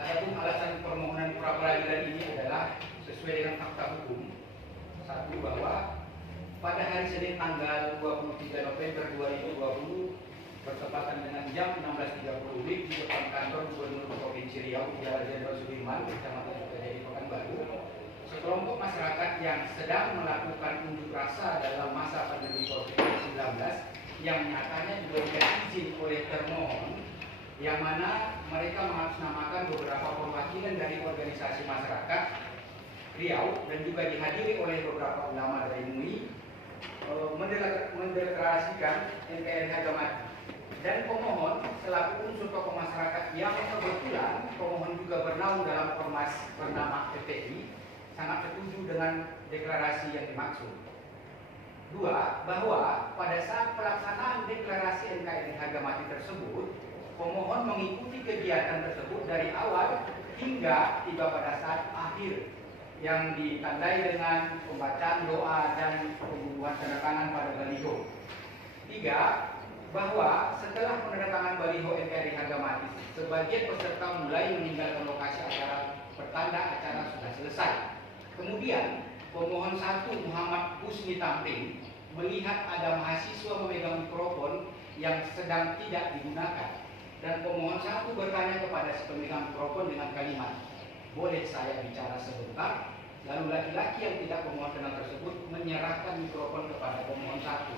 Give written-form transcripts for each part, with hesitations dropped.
Adapun alasan permohonan pra peradilan ini adalah sesuai dengan fakta hukum. Satu, bahwa pada hari Senin tanggal 23 November 2020 bertepatan dengan jam 16.30 WIB di depan kantor Gubernur Provinsi Riau, Jalan Jenderal Sudirman, Kecamatan Sukajadi, Pekanbaru, sekelompok masyarakat yang sedang melakukan unjuk rasa dalam masa pandemi COVID-19 yang nyatanya diberikan izin oleh termohon, yang mana mereka mengatasnamakan beberapa perwakilan dari organisasi masyarakat Riau dan juga dihadiri oleh beberapa ulama dari MUI, mendeklarasikan NKRI harga mati. Dan pemohon selaku unsur tokoh masyarakat yang kebetulan pemohon juga bernaung dalam ormas bernama FPI sangat setuju dengan deklarasi yang dimaksud. Dua, bahwa pada saat pelaksanaan deklarasi NKRI harga mati tersebut, pemohon mengikuti kegiatan tersebut dari awal hingga tiba pada saat akhir yang ditandai dengan pembacaan doa dan pembunuhan tanda tangan pada baliho. Tiga, bahwa setelah penandatangan baliho NKRI harga mati, sebagian peserta mulai meninggalkan lokasi acara pertanda acara sudah selesai. Kemudian pemohon 1 Muhammad Husni Tamrin melihat ada mahasiswa memegang mikrofon yang sedang tidak digunakan, dan pemohon 1 bertanya kepada si pemegang mikrofon dengan kalimat, "Boleh saya bicara sebentar?" Lalu laki-laki yang tidak pemohon kenal tersebut menyerahkan mikrofon kepada pemohon 1.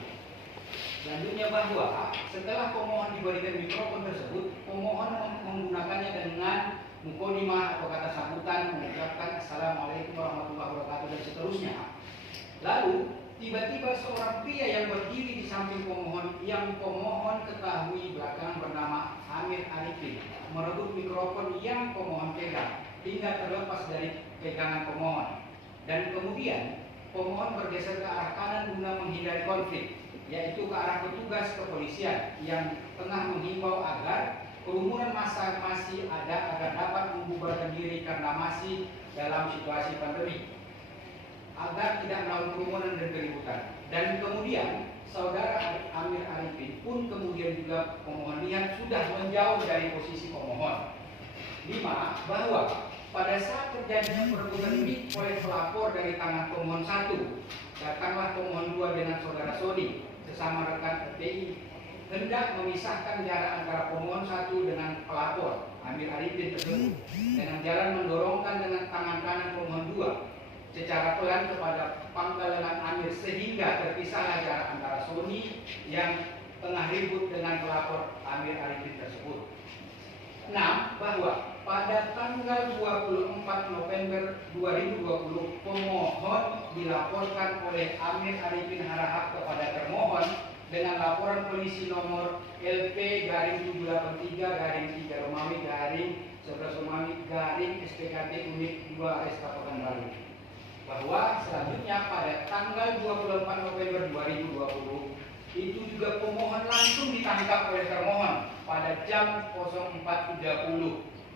Selanjutnya, bahwa setelah pemohon diberikan mikrofon tersebut, pemohon menggunakannya dengan mukodimah atau kata sambutan, mengucapkan Assalamualaikum warahmatullahi wabarakatuh dan seterusnya. Lalu tiba-tiba seorang pria yang berdiri di samping pemohon, yang pemohon ketahui belakangan bernama Amir Arifin, merebut mikrofon yang pemohon pegang hingga terlepas dari pegangan pemohon. Dan kemudian pemohon bergeser ke arah kanan guna menghindari konflik, yaitu ke arah petugas kepolisian yang tengah menghimbau agar kerumunan massa masih ada agar dapat membubarkan diri karena masih dalam situasi pandemi, agar tidak melakukan kerumunan dan keributan. Dan kemudian saudara Amir Arifin pun kemudian juga pemohon lihat sudah menjauh dari posisi pemohon. 5, bahwa pada saat terjadinya perebutan mic oleh pelapor dari tangan pemohon 1, datanglah pemohon 2 dengan saudara Sodi, sesama rekan FPI, hendak memisahkan jarak antara pemohon 1 dengan pelapor Amir Arifin tersebut dengan jalan mendorongkan dengan tangan kanan pemohon 2 secara pelan kepada pangkal lengan Amir sehingga terpisahlah jarak antara Sodi yang tengah ribut dengan pelapor Amir Arifin tersebut. 6, bahwa pada tanggal 24 November 2020 pemohon dilaporkan oleh Amir Arifin Harahap kepada termohon dengan laporan polisi nomor LP-783-3 Romawi /11 Romawi SPKT Unit 2 Resta Pekanbaru, bahwa selanjutnya pada tanggal 24 November 2020 itu juga pemohon langsung ditangkap oleh termohon pada jam 04.30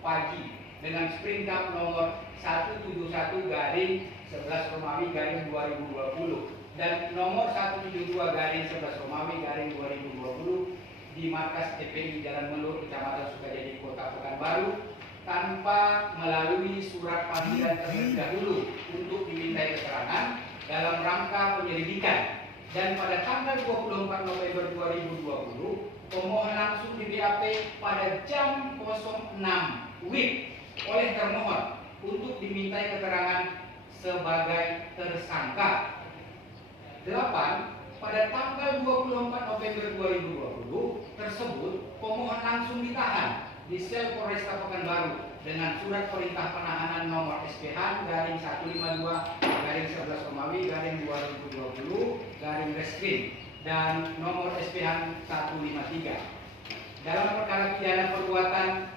pagi dengan sprintkap nomor 171-11 Romawi 2020 dan nomor 172-11 Romawi 2020 di markas TPI Jalan Melur, Kecamatan Sukajadi, Kota Pekanbaru, tanpa melalui surat panggilan terlebih dahulu untuk dimintai keterangan dalam rangka penyelidikan. Dan pada tanggal 24 November 2020 pemohon langsung di BAP pada jam 06 WIB oleh termohon untuk dimintai keterangan sebagai tersangka. 8. Pada tanggal 24 November 2020 tersebut pemohon langsung ditahan di sel Polresta Pekanbaru dengan surat perintah penahanan nomor SPH-152-11 Romawi 2020 Reskrim dan nomor SPH 153 dalam perkara pidana perbuatan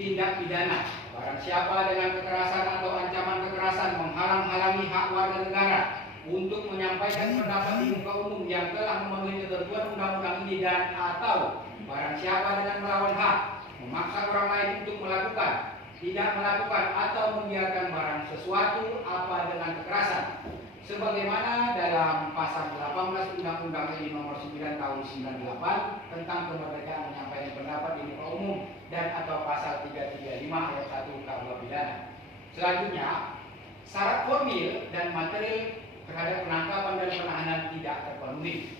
tindak pidana barang siapa dengan kekerasan atau ancaman kekerasan menghalang-halangi hak warga negara untuk menyampaikan pendapat di muka umum yang telah memenuhi ketentuan undang-undang ini, dan atau barang siapa dengan melawan hak, memaksa orang lain untuk melakukan, tidak melakukan atau membiarkan barang sesuatu apa dengan kekerasan sebagaimana dalam pasal 18 Undang-Undang RI nomor 9 tahun 98 tentang kemerdekaan menyampaikan pendapat di muka umum dan Selanjutnya, syarat formil dan material terhadap penangkapan dan penahanan tidak terpenuhi.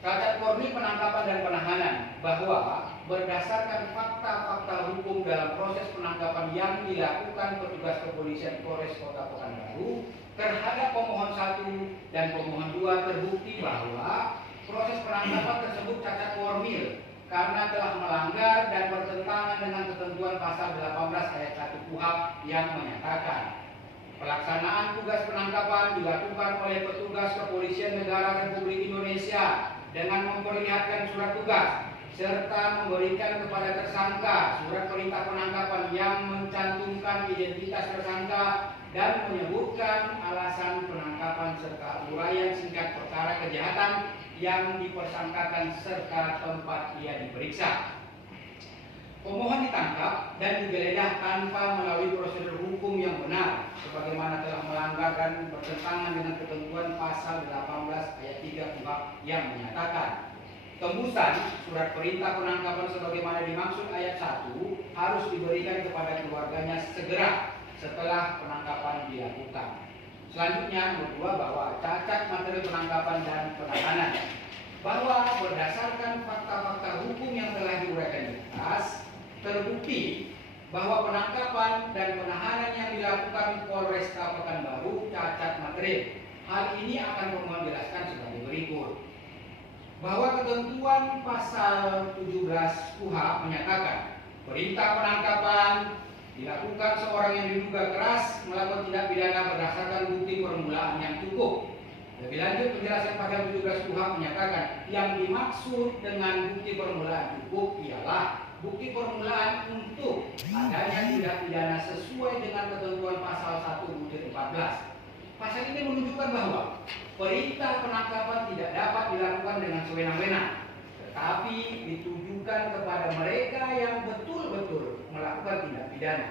Cacat formil penangkapan dan penahanan bahwa berdasarkan fakta-fakta hukum dalam proses penangkapan yang dilakukan petugas kepolisian Polres Kota Pekanbaru terhadap pemohon 1 dan pemohon 2 terbukti bahwa proses penangkapan tersebut cacat formil karena telah melanggar dan bertentangan dengan ketentuan pasal 18 ayat 1 KUHP yang menyatakan pelaksanaan tugas penangkapan dilakukan oleh petugas kepolisian negara Republik Indonesia dengan memperlihatkan surat tugas serta memberikan kepada tersangka surat perintah penangkapan yang mencantumkan identitas tersangka dan menyebutkan alasan penangkapan serta uraian singkat perkara kejahatan yang dipersangkakan serta tempat ia diperiksa. Pemohon ditangkap dan digeledah tanpa melalui prosedur hukum yang benar sebagaimana telah melanggar dan bertentangan dengan ketentuan pasal 18 ayat 3 KUHP yang menyatakan tembusan surat perintah penangkapan sebagaimana dimaksud ayat 1 harus diberikan kepada keluarganya segera setelah penangkapan dilakukan. Selanjutnya, nomor 2, bahwa cacat materi penangkapan dan penahanan bahwa berdasarkan fakta-fakta hukum yang telah diuraikan di atas terbukti bahwa penangkapan dan penahanan yang dilakukan Polresta Pekanbaru cacat material. Hal ini akan pemohon jelaskan sebagai berikut. Bahwa ketentuan pasal 17 KUHP menyatakan perintah penangkapan dilakukan seorang yang diduga keras melakukan tindak pidana berdasarkan bukti permulaan yang cukup. Lebih lanjut, penjelasan pasal 17 KUHP menyatakan yang dimaksud dengan bukti permulaan cukup ialah bukti permulaan untuk adanya tindak pidana sesuai dengan ketentuan pasal 1/14. Pasal ini menunjukkan bahwa perintah penangkapan tidak dapat dilakukan dengan sewenang-wenang, tetapi ditujukan kepada mereka yang betul-betul melakukan tindak pidana.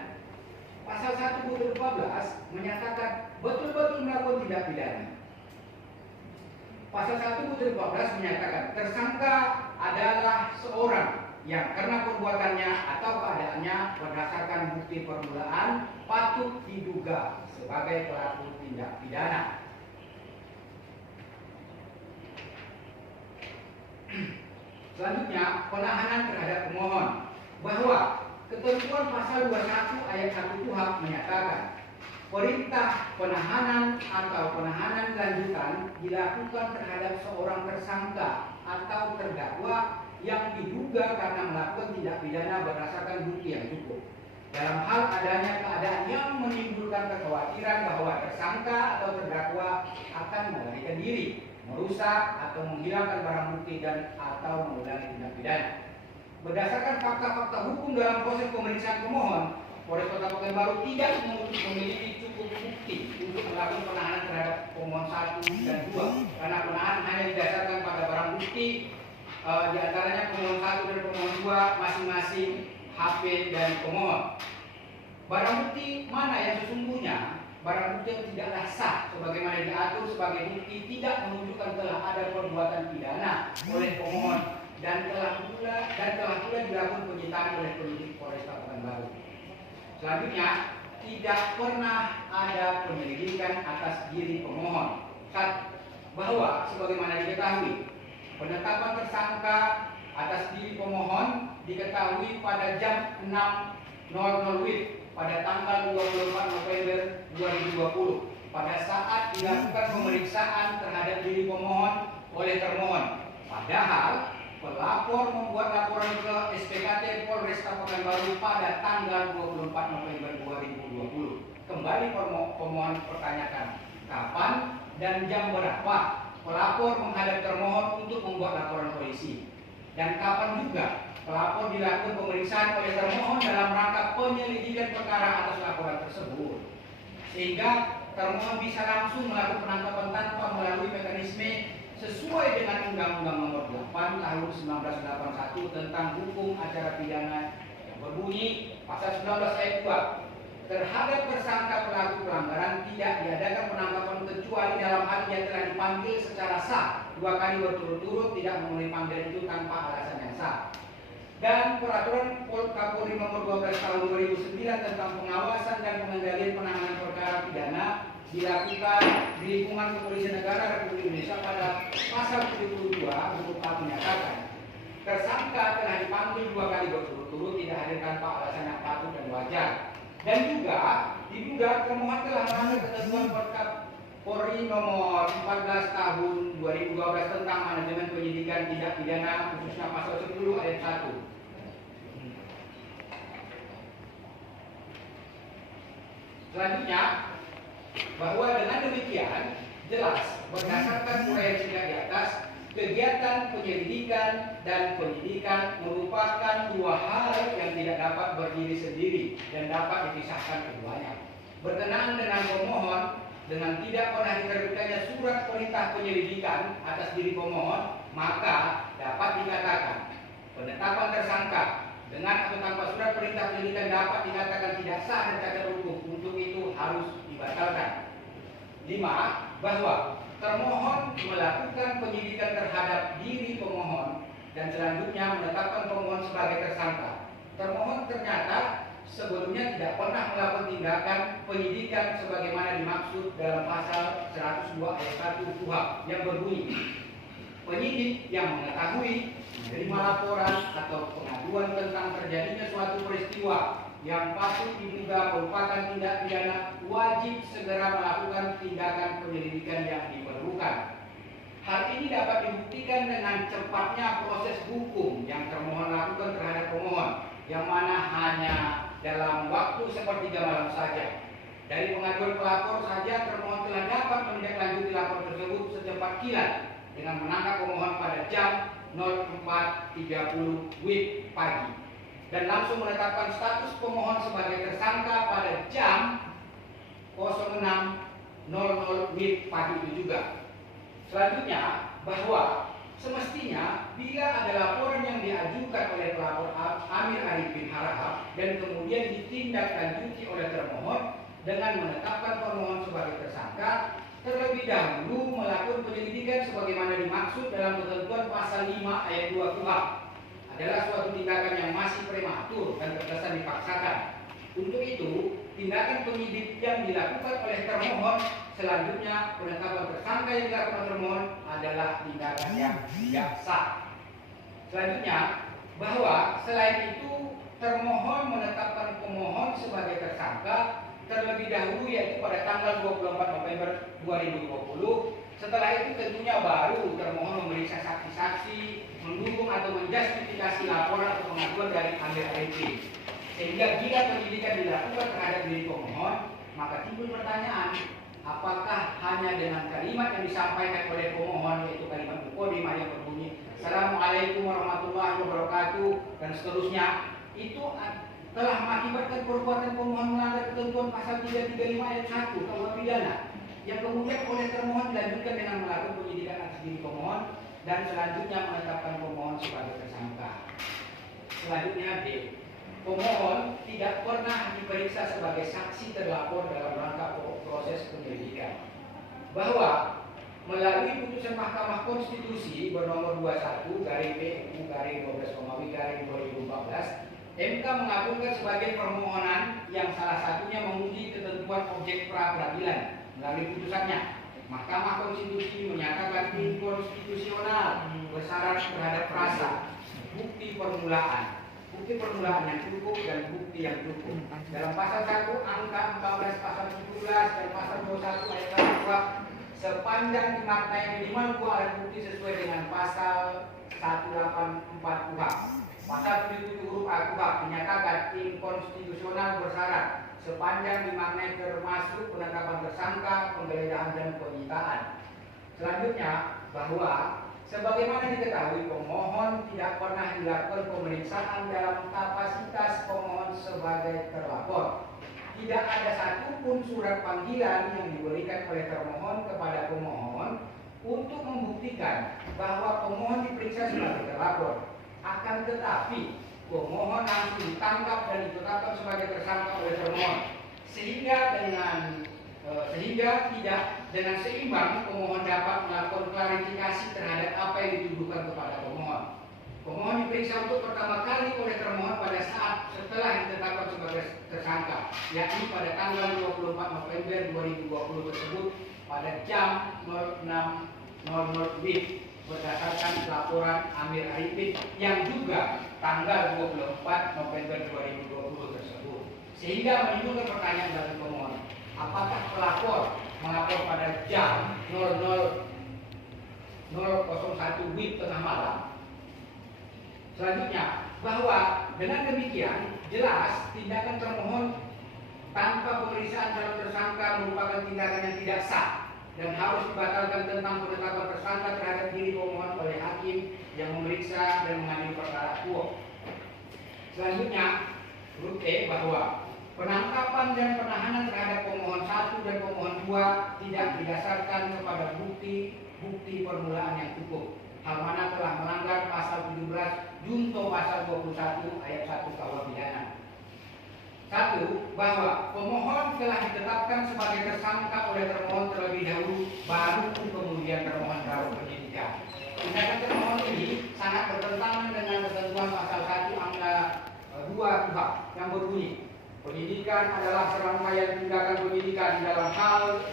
Pasal 1/14 menyatakan betul-betul melakukan tindak pidana. Pasal 1/14 menyatakan tersangka adalah seorang yang karena perbuatannya atau keadaannya berdasarkan bukti permulaan patut diduga sebagai pelaku tindak pidana. Selanjutnya, penahanan terhadap pemohon bahwa ketentuan pasal 21 ayat 1 KUHP menyatakan perintah penahanan atau penahanan lanjutan dilakukan terhadap seorang tersangka atau terdakwa yang diduga karena melakukan tindak pidana berdasarkan bukti yang cukup. Dalam hal adanya keadaan yang menimbulkan kekhawatiran bahwa tersangka atau terdakwa akan melarikan diri, merusak atau menghilangkan barang bukti dan atau mengulangi tindak pidana. Berdasarkan fakta-fakta hukum dalam proses pemeriksaan pemohon, Polres Kota Pekanbaru tidak memiliki cukup bukti untuk melakukan penahanan terhadap pemohon 1 dan 2 karena penahanan hanya didasarkan pada barang bukti di antaranya pemohon 1 dan pemohon 2 masing-masing HP dan pemohon. Barang bukti mana yang sesungguhnya barang bukti yang tidaklah sah sebagaimana diatur sebagai bukti tidak menunjukkan telah ada perbuatan pidana oleh pemohon dan telah pula dilakukan penyitaan oleh penyidik Polresta Pekanbaru. Selanjutnya, tidak pernah ada penyelidikan atas diri pemohon. Bahwa sebagaimana diketahui penetapan tersangka atas diri pemohon diketahui pada jam 6.00 WIB pada tanggal 24 November 2020 pada saat dilakukan pemeriksaan terhadap diri pemohon oleh termohon. Padahal pelapor membuat laporan ke SPKT Polresta Pekanbaru pada tanggal 24 November 2020. Kembali pemohon pertanyakan kapan dan jam berapa pelapor menghadap termohon untuk membuat laporan polisi, dan kapan juga pelapor dilakukan pemeriksaan oleh termohon dalam rangka penyelidikan perkara atas laporan tersebut, sehingga termohon bisa langsung melakukan penangkapan tanpa melalui mekanisme sesuai dengan Undang-Undang Nomor 8 Tahun 1981 tentang Hukum Acara Pidana yang berbunyi pasal 19 ayat 2. Terhadap tersangka pelaku pelanggaran tidak diadakan penangkapan kecuali dalam hal ia telah dipanggil secara sah 2 kali berturut-turut tidak memenuhi panggilan itu tanpa alasan yang sah. dan Peraturan Kapolri Nomor 12 Tahun 2009 tentang pengawasan dan pengendalian penanganan perkara pidana dilakukan di lingkungan Kepolisian Negara Republik Indonesia pada pasal 72 huruf A menyatakan tersangka telah dipanggil 2 kali berturut-turut tidak hadir tanpa alasan yang patut dan wajar, dan juga diduga termohon telah melanggar ketentuan Perkap Polri Nomor 14 Tahun 2012 tentang manajemen penyidikan tindak pidana khususnya pasal 10 ayat 1. Selanjutnya, bahwa dengan demikian jelas berdasarkan uraian singkat di atas, kegiatan penyelidikan dan penyidikan merupakan dua hal yang tidak dapat berdiri sendiri dan dapat dipisahkan keduanya. Berkenaan dengan pemohon, dengan tidak pernah diterbitkannya surat perintah penyelidikan atas diri pemohon, maka dapat dikatakan penetapan tersangka dengan atau tanpa surat perintah penyelidikan dapat dikatakan tidak sah dan cacat hukum. Untuk itu harus dibatalkan. 5. Bahwa termohon melakukan penyidikan terhadap diri pemohon dan selanjutnya menetapkan pemohon sebagai tersangka. Termohon ternyata sebelumnya tidak pernah melakukan tindakan penyidikan sebagaimana dimaksud dalam pasal 102 ayat 1 KUHP yang berbunyi, penyidik yang mengetahui, menerima laporan atau pengaduan tentang terjadinya suatu peristiwa yang patut diduga merupakan tindak pidana wajib segera melakukan tindakan penyelidikan yang diperlukan. Hal ini dapat dibuktikan dengan cepatnya proses hukum yang termohon lakukan terhadap pemohon, yang mana hanya dalam waktu sepertiga malam saja. Dari pengaduan pelapor saja termohon telah dapat menindaklanjuti lapor tersebut secepat kilat dengan menangkap pemohon pada jam 04.30 WIB pagi dan langsung menetapkan status pemohon sebagai tersangka pada jam 06.00 WIB pagi itu juga. Selanjutnya, bahwa semestinya bila ada laporan yang diajukan oleh pelapor Amir Arifin Harahap dan kemudian ditindaklanjuti oleh termohon dengan menetapkan pemohon sebagai tersangka, terlebih dahulu melakukan penyelidikan sebagaimana dimaksud dalam ketentuan pasal 5 ayat 2 KUHP adalah suatu tindakan yang masih prematur dan terkesan dipaksakan. Untuk itu, tindakan penyidik yang dilakukan oleh termohon selanjutnya penetapan tersangka yang dilakukan termohon adalah tindakan yang tidak sah. Selanjutnya, bahwa selain itu termohon menetapkan pemohon sebagai tersangka terlebih dahulu yaitu pada tanggal 24 November 2020. Setelah itu tentunya baru termohon memeriksa saksi-saksi, mendukung atau menjustifikasi laporan atau pengaduan dari Amir Arifin. Sehingga jika penyidikan dilakukan terhadap diri pemohon, maka timbul pertanyaan, apakah hanya dengan kalimat yang disampaikan oleh pemohon, yaitu kalimat mukadimah yang berbunyi Assalamualaikum warahmatullahi wabarakatuh dan seterusnya, itu telah mengakibatkan perbuatan pemohon melanggar ketentuan pasal 335 ayat 1 KUHP pidana, yang kemudian oleh termohon dilanjutkan dengan melakukan penyidikan atas diri pemohon dan selanjutnya menetapkan pemohon sebagai tersangka. Selanjutnya D. Pemohon tidak pernah diperiksa sebagai saksi terlapor dalam rangka proses penyelidikan. Bahwa melalui putusan Mahkamah Konstitusi bernomor 21/PU/12,W/2014, MK mengabulkan sebagian permohonan yang salah satunya menguji ketentuan objek pra peradilan. Melalui putusannya, Mahkamah Konstitusi menyatakan inkonstitusional bersyarat terhadap prasa, bukti permulaan yang cukup dan bukti yang cukup. Dalam pasal 1 angka 14 pasal 17 dan pasal 21 ayat 1 KUHP sepanjang dimaknai minimal 2 alat bukti sesuai dengan pasal 184 KUHP. Pasal 77 huruf A KUHP menyatakan inkonstitusional bersyarat sepanjang dimaknai termasuk penetapan tersangka, penggeledahan dan penyitaan. Selanjutnya, bahwa sebagaimana diketahui pemohon tidak pernah dilakukan pemeriksaan dalam kapasitas pemohon sebagai terlapor. Tidak ada satupun surat panggilan yang diberikan oleh termohon kepada pemohon untuk membuktikan bahwa pemohon diperiksa sebagai terlapor. Akan tetapi pemohon langsung ditangkap dan ditetapkan sebagai tersangka oleh termohon, sehingga tidak dengan seimbang pemohon dapat melakukan klarifikasi terhadap apa yang dituduhkan kepada pemohon. Pemohon diperiksa untuk pertama kali oleh termohon pada saat setelah ditetapkan sebagai tersangka, yakni pada tanggal 24 November 2020 tersebut pada jam 06.00 WIB berdasarkan laporan Amir Arifin yang juga tanggal 24 November 2020 tersebut. Sehingga menimbulkan pertanyaan dari pemohon, apakah pelapor melapor pada jam 00.01 WIB tengah malam? Selanjutnya, bahwa dengan demikian jelas tindakan termohon tanpa pemeriksaan calon tersangka merupakan tindakan yang tidak sah dan harus dibatalkan tentang penetapan tersangka terhadap diri pemohon oleh hakim yang memeriksa dan mengadili perkara quo. Selanjutnya, huruf E, bahwa penangkapan dan penahanan terhadap pemohon 1 dan pemohon 2 tidak didasarkan kepada bukti permulaan yang cukup, hal mana telah melanggar pasal 17 Junto pasal 21 ayat 1 KUH pidana. 1. Bahwa pemohon telah ditetapkan sebagai tersangka oleh termohon terlebih dahulu, baru kemudian termohon taruh penyidikan. Tindakan termohon ini sangat bertentangan dengan ketentuan pasal 1 angka 2 KUH yang berbunyi, penyidikan adalah serangkaian tindakan penyidikan dalam hal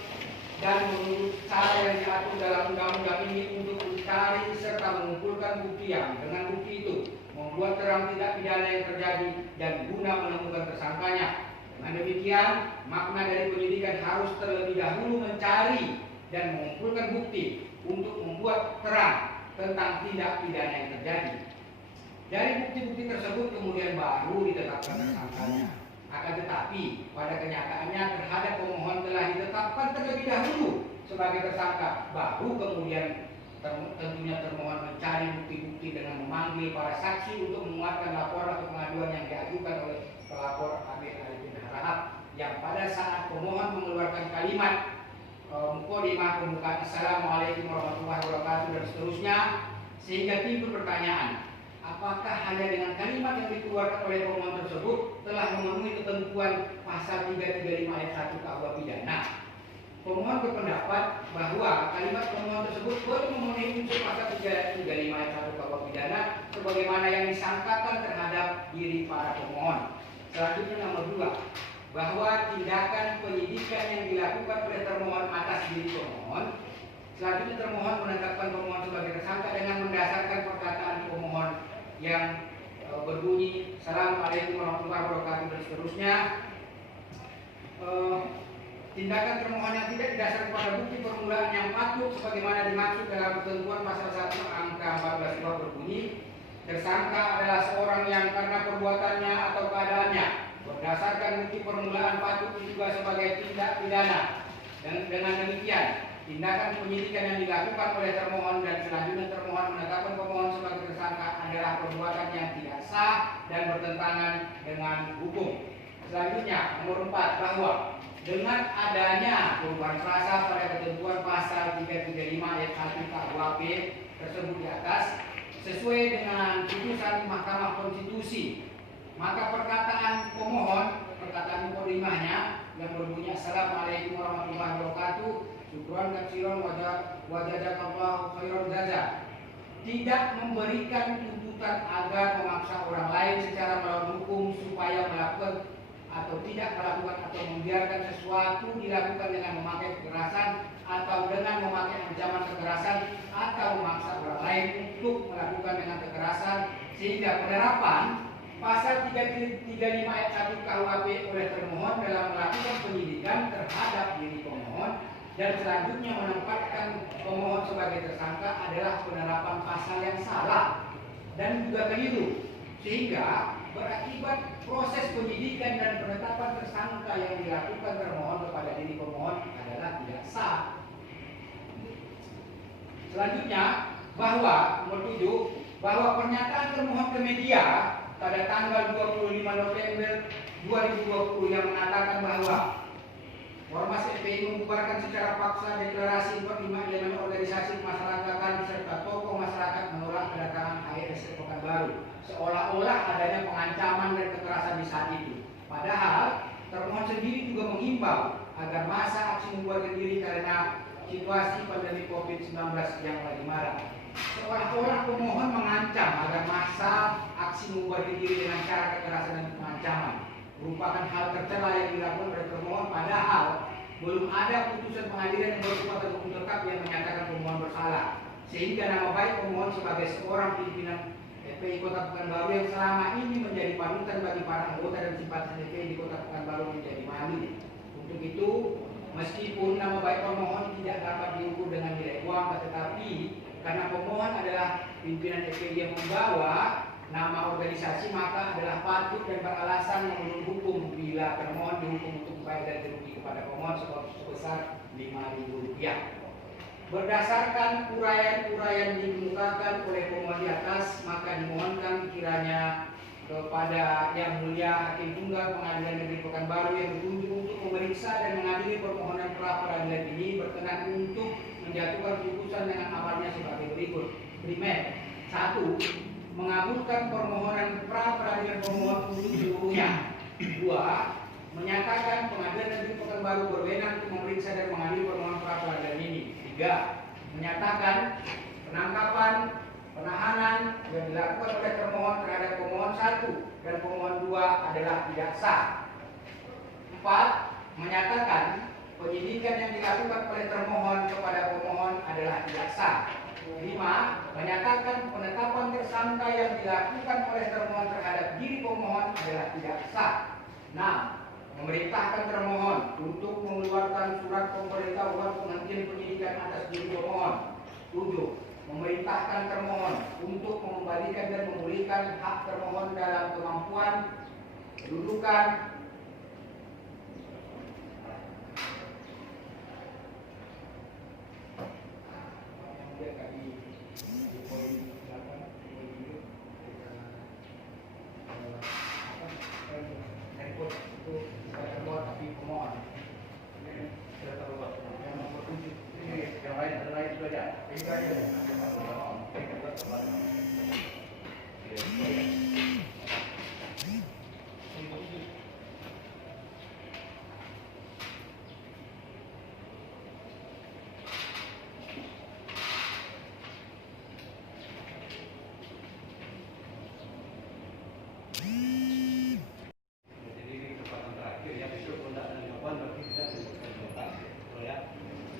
dan menurut cara yang diatur dalam undang-undang ini untuk mencari serta mengumpulkan bukti yang dengan bukti itu membuat terang tindak pidana yang terjadi dan guna menemukan tersangkanya. Dengan demikian, makna dari penyidikan harus terlebih dahulu mencari dan mengumpulkan bukti untuk membuat terang tentang tindak pidana yang terjadi. Dari bukti-bukti tersebut kemudian baru ditetapkan tersangkanya. Akan tetapi pada kenyataannya terhadap pemohon telah ditetapkan terlebih dahulu sebagai tersangka, baru kemudian tentunya termohon mencari bukti-bukti dengan memanggil para saksi untuk menguatkan laporan atau pengaduan yang diajukan oleh pelapor Amir Arifin Harahap, yang pada saat pemohon mengeluarkan kalimat mukadimah pembukaan Assalamualaikum warahmatullahi wabarakatuh dan seterusnya, sehingga timbul pertanyaan, apakah hanya dengan kalimat yang dikeluarkan oleh pemohon tersebut telah memenuhi ketentuan pasal 335 ayat 1 KUH pidana? Pemohon berpendapat bahwa kalimat pemohon tersebut belum memenuhi unsur pasal 335 ayat 1 KUH pidana sebagaimana yang disangkakan terhadap diri para pemohon. Selanjutnya nomor 2, bahwa tindakan penyidikan yang dilakukan oleh termohon atas diri pemohon. Selanjutnya termohon menetapkan pemohon sebagai tersangka dengan mendasarkan perkataan pemohon yang berbunyi Assalamualaikum warahmatullahi wabarakatuh dan seterusnya. Tindakan termohon yang tidak didasarkan pada bukti permulaan yang patut sebagaimana dimaksud dalam ketentuan pasal 1 angka 14 KUH berbunyi, tersangka adalah seorang yang karena perbuatannya atau keadaannya berdasarkan bukti permulaan patut diduga sebagai tindak pidana. Dan dengan demikian tindakan penyidikan yang dilakukan oleh termohon dan selanjutnya termohon menetapkan pemohon sebagai tersangka adalah perbuatan yang tidak sah dan bertentangan dengan hukum. Selanjutnya nomor 4, bahwa dengan adanya perubahan frasa pada ketentuan pasal 335 ayat 1 KUHP tersebut di atas sesuai dengan putusan Mahkamah Konstitusi, maka perkataan pemohon, perkataan mukadimahnya yang berbunyi Assalamualaikum warahmatullahi wabarakatuh, syukran katsiran wajazakallahu khairan jazaa, tidak memberikan tuntutan agar memaksa orang lain secara melawan hukum supaya melakukan atau tidak melakukan atau membiarkan sesuatu dilakukan dengan memakai kekerasan atau dengan memakai ancaman kekerasan atau memaksa orang lain untuk melakukan dengan kekerasan, sehingga penerapan pasal 335 ayat 1 KUHP oleh termohon dalam melakukan penyidikan terhadap diri pemohon dan selanjutnya menempatkan pemohon sebagai tersangka adalah penerapan pasal yang salah dan juga keliru, sehingga berakibat proses penyidikan dan penetapan tersangka yang dilakukan termohon kepada diri pemohon adalah tidak sah. Selanjutnya, bahwa nomor 7, bahwa pernyataan termohon ke media pada tanggal 25 November 2020 yang mengatakan bahwa Ormas FPI membubarkan secara paksa deklarasi 45 elemen organisasi kemasyarakatan serta tokoh masyarakat menolak kedatangan HRS Pekanbaru, seolah-olah adanya pengancaman dan kekerasan di saat itu. Padahal termohon sendiri juga mengimbau agar masa aksi membubarkan diri karena situasi pandemi COVID-19 yang lagi marak. seolah-olah pemohon mengancam agar masa aksi membuat diri dengan cara kekerasan dan pengancaman merupakan hal tercela yang dilakukan oleh termohon, padahal belum ada putusan pengadilan yang berkekuatan hukum tetap yang menyatakan pemohon bersalah, sehingga nama baik pemohon sebagai seorang pimpinan FPI Kota Pekanbaru yang selama ini menjadi panutan bagi para anggota dan simpatisan FPI di Kota Pekanbaru menjadi malu. Untuk itu, meskipun nama baik pemohon tidak dapat diukur dengan nilai uang, tetapi karena pemohon adalah pimpinan FPI yang membawa nama organisasi, maka adalah patut dan beralasan menurut hukum bila termohon dihukum untuk membayar ganti rugi kepada pemohon sebesar Rp5.000. Berdasarkan uraian-uraian dikemukakan oleh pemohon di atas, maka dimohonkan kiranya kepada Yang Mulia Hakim Tunggal Pengadilan Negeri Pekanbaru yang berkunjung untuk memeriksa dan mengadili permohonan pra peradilan ini berkenan untuk menjatuhkan putusan dengan amalnya sebagai berikut. Primer, 1. Mengabulkan permohonan pra peradilan pemohon untuk seluruhnya. 2. Menyatakan Pengadilan Negeri Pekanbaru berwenang untuk memeriksa dan mengadili permohonan pra peradilan ini. 3. Menyatakan penangkapan, penahanan yang dilakukan oleh termohon terhadap pemohon 1 dan pemohon 2 adalah tidak sah. 4. Menyatakan penyidikan yang dilakukan oleh termohon kepada pemohon adalah tidak sah. 5. Menyatakan penetapan tersangka yang dilakukan oleh termohon terhadap diri pemohon adalah tidak sah. 6. Memerintahkan termohon untuk mengeluarkan surat pemberitahuan penghentian penyidikan atas diri pemohon. 7. Memerintahkan termohon untuk mengembalikan dan memulihkan hak termohon dalam kemampuan, kedudukan,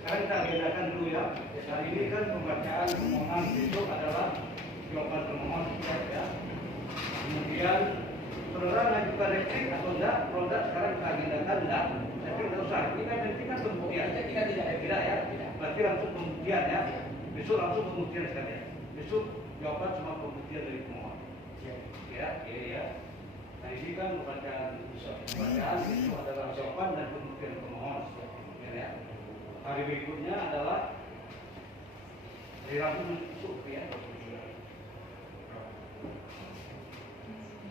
Sekarang kita bedakan dulu ya. Hari ini kan pembacaan permohonan, besok adalah jawaban permohon ya. Kemudian saudara mengajukan replik atau enggak? Kalau enggak sekarang kita agendakan enggak. Tapi enggak usah. Ini kan nanti kan pembuktian. Kita tidak ya. Berarti langsung pembuktian ya. Besok langsung pembuktian sekalian. Besok jawaban cuma pembuktian dari pemohon. Ya, ya. Nah ini kan pembacaan itu adalah jawaban dan pembuktian pemohon. Ya. Hari berikutnya adalah hari Rabu besok ya.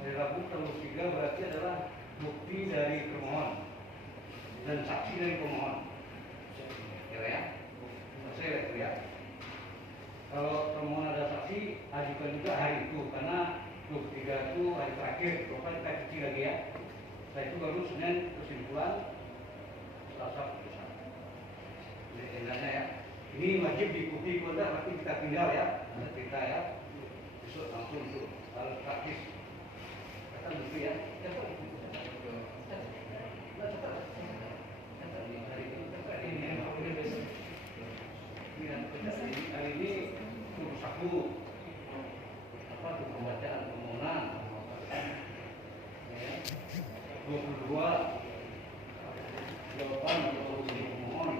Hari Rabu tanggal 3 berarti adalah bukti dari pemohon dan saksi dari pemohon. Ya. Selesai itu ya. Kalau pemohon ada saksi, ajukan juga hari itu karena 23 itu hari terakhir. Bapak kita cuci lagi ya. Setelah itu baru Senin kesimpulan, Selasa putusan. Endanya ya. Ini wajib diikuti kalau nanti kita tinggal ya. Kita ya. Besok langsung untuk hal praktis. Kata begitu ya. Hari ini nomor 1 apa tuh pembacaan permohonan. 22 jawaban atau pemohon.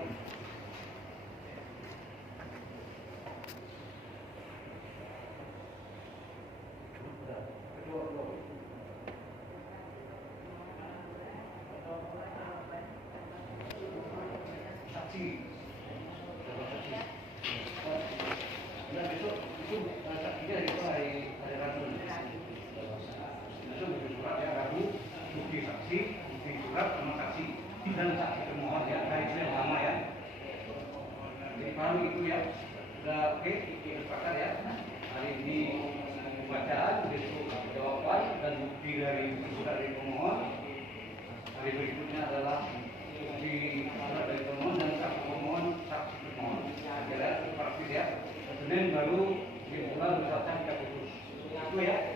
Dan besok itu saksinya itu hari Rabu. Besok bukti surat ya Rabu, bukti saksi, bukti surat sama saksi dan saksi pemohon ya. Hari Senin lama ya. Jadi paham itu ya. Sudah oke, kita sepakat ya. Hari ini pembacaan, besok jawaban dan bukti dari surat dari pemohon. Hari berikutnya adalah bukti surat dari pemohon dan saksi pemohon. satu ya.